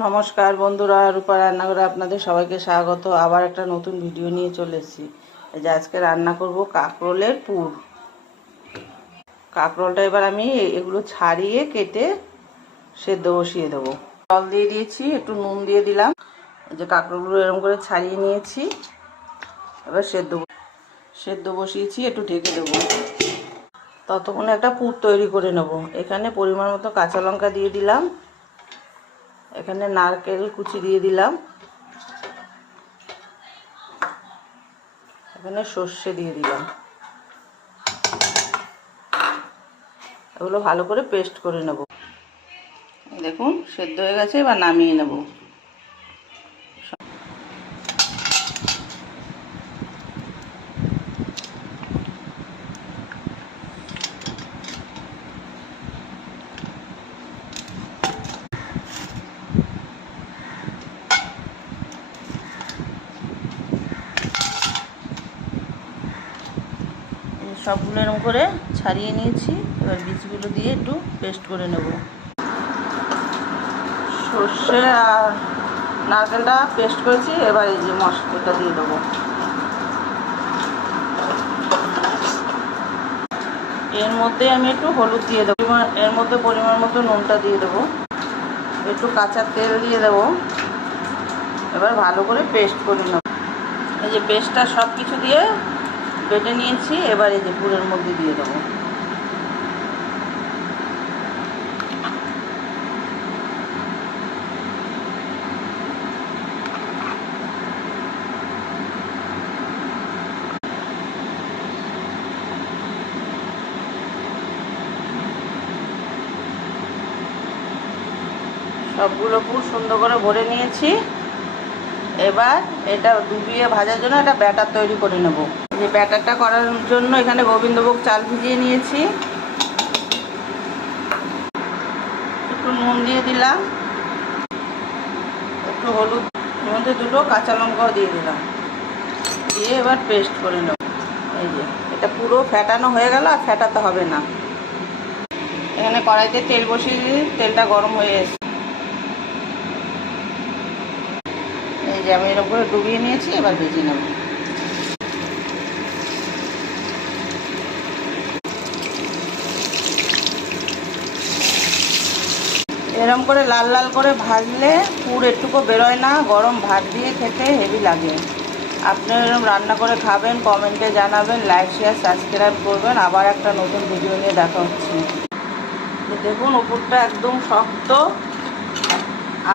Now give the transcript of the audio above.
নমস্কার বন্ধুরা, রূপা রান্নাঘরে আপনাদের সবাইকে স্বাগত। আবার একটা নতুন ভিডিও নিয়ে চলে এসেছি। এই যে আজকে রান্না করব কাঁকরোলের পুর। কাঁকরোলটা এবার আমি এগুলো ছাড়িয়ে কেটে সেদ্ধ বসিয়ে দেবো। জল দিয়ে দিয়েছি, একটু নুন দিয়ে দিলাম। এই যে কাঁকরোলগুলো এরকম করে ছাড়িয়ে নিয়েছি, এবার সেদ্ধ বসিয়েছি, একটু ঢেকে দেবো। ততক্ষণে একটা পুর তৈরি করে নেব। এখানে পরিমাণ মতো কাঁচা লঙ্কা দিয়ে দিলাম, এখানে নারকেল কুচি দিয়ে দিলাম, এখানে সর্ষে দিয়ে দিলাম। এগুলো ভালো করে পেস্ট করে নেব। দেখুন সেদ্ধ হয়ে গেছে, এবার নামিয়ে নেব। সবগুলো এরকম করে ছাড়িয়ে নিয়েছি, এবার বীজগুলো দিয়ে একটু পেস্ট করে নেব। সর্ষে আর নারকেলটা পেস্ট করেছি, এবার এই যে মশলাটা দিয়ে দেবো। এর মধ্যে আমি একটু হলুদ দিয়ে দেবো, এর মধ্যে পরিমাণ মতো নুনটা দিয়ে দেবো, একটু কাঁচা তেল দিয়ে দেবো। এবার ভালো করে পেস্ট করে নেব। এই যে পেস্টটা সব কিছু দিয়ে বেটে নিয়েছি, এবার এই যে পুরের মধ্যে দিয়ে দেবো। সবগুলো পুর সুন্দর করে ভরে নিয়েছি। এবার এটা ডুবিয়ে ভাজার জন্য একটা ব্যাটার তৈরি করে নেব। যে ব্যাটারটা করার জন্য এখানে গোবিন্দভোগ চাল ভিজিয়ে নিয়েছি, একটু নুন দিয়ে দিলাম, একটু হলুদ, মধ্যে দুটো কাঁচা লঙ্কাও দিয়ে দিলাম, দিয়ে এবার পেস্ট করে নেব। এই যে এটা পুরো ফ্যাটানো হয়ে গেল, আর ফ্যাটাতে হবে না। এখানে কড়াইতে তেল বসিয়ে দিয়ে তেলটা গরম হয়ে এসেছে। এই যে আমি এরকম করে ডুবিয়ে নিয়েছি, এবার ভেজে নেব। এরকম করে লাল লাল করে ভাজলে পুর একটুকু বেরোয় না, গরম ভাত দিয়ে খেতে হেভি লাগে। আপনি এরকম রান্না করে খাবেন, কমেন্টে জানাবেন, লাইক শেয়ার সাবস্ক্রাইব করবেন। আবার একটা নতুন ভিডিও নিয়ে দেখা হচ্ছে। দেখুন উপরটা একদম শক্ত,